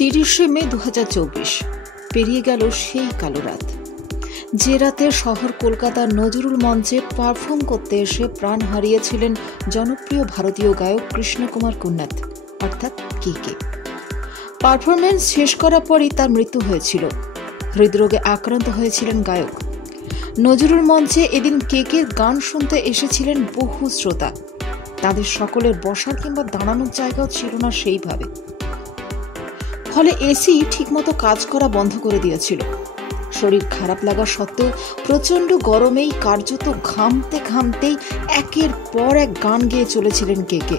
30শে মে 2024 পেরিয়ে গেল সেই কালো রাত, যে রাতে শহর কলকাতার নজরুল মঞ্চে পারফর্ম করতে এসে প্রাণ হারিয়েছিলেন জনপ্রিয় ভারতীয় গায়ক কৃষ্ণ কুমার কুন্নাথ অর্থাৎ কেকে। পারফরমেন্স শেষ করার পরই তার মৃত্যু হয়েছিল। হৃদরোগে আক্রান্ত হয়েছিলেন গায়ক। নজরুল মঞ্চে এদিন কেকের গান শুনতে এসেছিলেন বহু শ্রোতা। তাদের সকলের বসার কিংবা দাঁড়ানোর জায়গাও ছিল না সেইভাবে, ফলে এসি ঠিকমতো কাজ করা বন্ধ করে দিয়েছিল। শরীর খারাপ লাগা সত্ত্বেও প্রচন্ড গরমেই কার্যত ঘামতে ঘামতেই একের পর এক গান গেয়ে চলেছিলেন কেকে।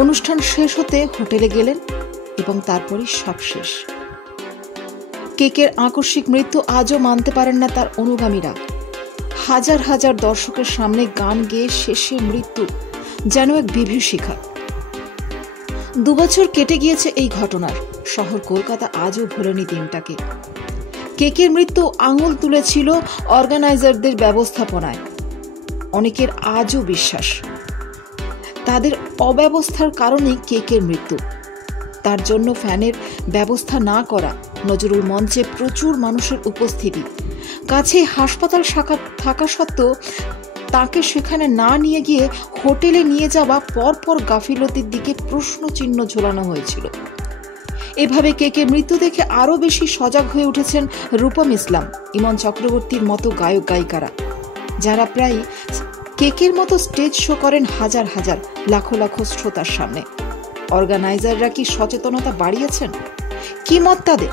অনুষ্ঠান শেষ হতে হোটেলে গেলেন এবং তারপরই সব শেষ। কেকের আকস্মিক মৃত্যু আজও মানতে পারেন না তার অনুগামীরা। হাজার হাজার দর্শকের সামনে গান গেয়ে শেষের মৃত্যু যেন এক বিভীষিকা। 2 বছর কেটে গিয়েছে এই ঘটনার। শহর কলকাতা আজও ভোলেনি দিনটাকে। কেকের মৃত্যু আঙুল তুলেছিল অর্গানাইজারদের ব্যবস্থাপনায়। অনেকের আজও বিশ্বাস তাদের অব্যবস্থার কারণেই কেকের মৃত্যু। তার জন্য ফ্যানের ব্যবস্থা না করা, নজরুল মঞ্চে প্রচুর মানুষের উপস্থিতি, কাছে হাসপাতাল শাখা থাকা সত্ত্বেও তাকে সেখানে না নিয়ে গিয়ে হোটেলে নিয়ে যাওয়া পরপর গাফিলতির দিকে প্রশ্ন চিহ্ন ঝোলানো হয়েছিল। এভাবে কেকের মৃত্যু দেখে আরও বেশি সজাগ হয়ে উঠেছেন রূপম ইসলাম, ইমন চক্রবর্তীর মতো গায়ক গায়িকারা, যারা প্রায় কেকের মতো স্টেজ শো করেন হাজার হাজার লাখো লাখো শ্রোতার সামনে। অর্গানাইজাররা কি সচেতনতা বাড়িয়েছেন? কি মত তাদের?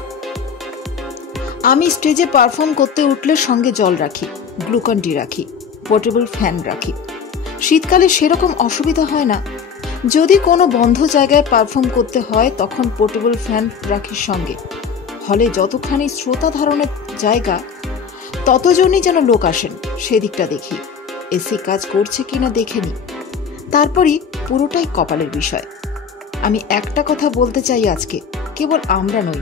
আমি স্টেজে পারফর্ম করতে উঠলে সঙ্গে জল রাখি, গ্লুকন ডি রাখি, পোর্টেবল ফ্যান রাখি। শীতকালে সেরকম অসুবিধা হয় না। যদি কোনো বন্ধ জায়গায় পারফর্ম করতে হয় তখন পোর্টেবল ফ্যান রাখি সঙ্গে। হলে যতখানি শ্রোতা ধারণের জায়গা, ততজনই যেন লোক আসেন সেদিকটা দেখি। এসি কাজ করছে কিনা দেখে নি, তারপরই পুরোটাই কপালের বিষয়। আমি একটা কথা বলতে চাই আজকে, কেবল আমরা নই,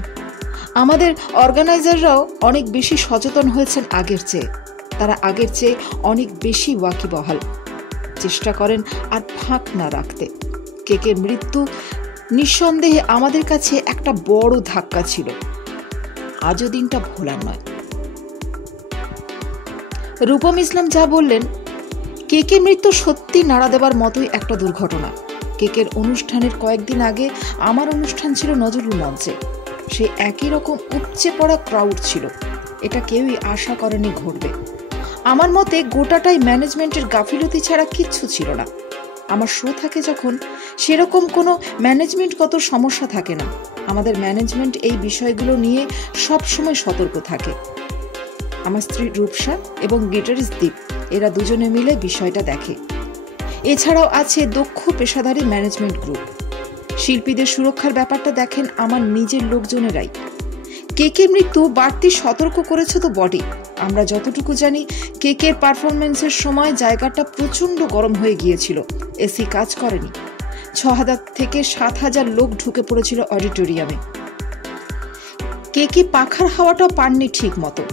আমাদের অর্গানাইজাররাও অনেক বেশি সচেতন হয়েছেন আগের চেয়ে। তারা আগের চেয়ে অনেক বেশি ওয়াকিবহাল, চেষ্টা করেন আর ফাঁক না রাখতে। কেকের মৃত্যু নিঃসন্দেহে আমাদের কাছে একটা বড় ধাক্কা ছিল। আজও দিনটা ভোলার নয়। রূপম ইসলাম যা বললেন, কেকের মৃত্যু সত্যি নাড়া দেবার মতোই একটা দুর্ঘটনা। কেকের অনুষ্ঠানের কয়েকদিন আগে আমার অনুষ্ঠান ছিল নজরুল মঞ্চে। সে একই রকম উপচে পড়া ক্রাউড ছিল। এটা কেউই আশা করেনি ঘটবে। আমার মতে গোটাটাই ম্যানেজমেন্টের গাফিলতি ছাড়া কিচ্ছু ছিল না। আমার শো থাকে যখন, সেরকম কোনো ম্যানেজমেন্টগত সমস্যা থাকে না। আমাদের ম্যানেজমেন্ট এই বিষয়গুলো নিয়ে সবসময় সতর্ক থাকে। আমার স্ত্রী রূপসা এবং গিটারিস্ট দীপ, এরা দুজনে মিলে বিষয়টা দেখে। এছাড়াও আছে দক্ষ পেশাদারী ম্যানেজমেন্ট গ্রুপ। শিল্পীদের সুরক্ষার ব্যাপারটা দেখেন আমার নিজের লোকজনেরাই। কেকের মৃত্যু বাড়তি সতর্ক করেছে তো বডি। আমরা যতটুকু জানি, কেকের পারফরমেন্সের সময় জায়গাটা প্রচন্ড গরম হয়ে গিয়েছিল, এসি কাজ করেনি। 6,000 থেকে 7,000 লোক ঢুকে পড়েছিল অডিটোরিয়ামে। কেকে পাখার হাওয়াটাও পাননি ঠিক মতো।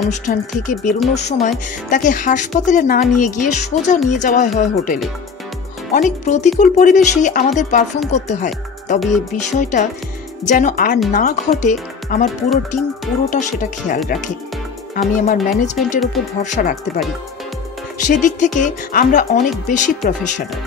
অনুষ্ঠান থেকে বেরোনোর সময় তাকে হাসপাতালে না নিয়ে গিয়ে সোজা নিয়ে যাওয়া হয় হোটেলে। অনেক প্রতিকূল পরিবেশেই আমাদের পারফর্ম করতে হয়, তবে এই বিষয়টা যেন আর না ঘটে আমার পুরো টিম পুরোটা সেটা খেয়াল রাখে। আমি আমার ম্যানেজমেন্টের উপর ভরসা রাখতে পারি। সেদিক থেকে আমরা অনেক বেশি প্রফেশনাল।